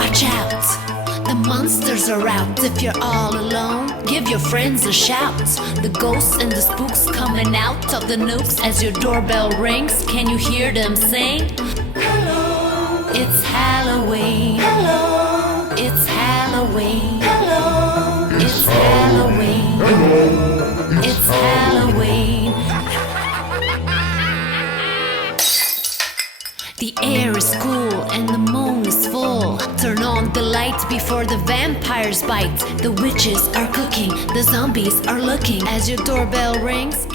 Watch out, the monsters are out. If you're all alone, give your friends a shout. The ghosts and the spooks coming out of the nooks as your doorbell rings. Can you hear them sing? Hello, it's Halloween. Hello, it's Halloween. Hello, it's Halloween. Hello, it's Halloween. The air is cool and the moon is full. Turn on the lights before the vampires bite. The witches are cooking, the zombies are looking as your doorbell rings.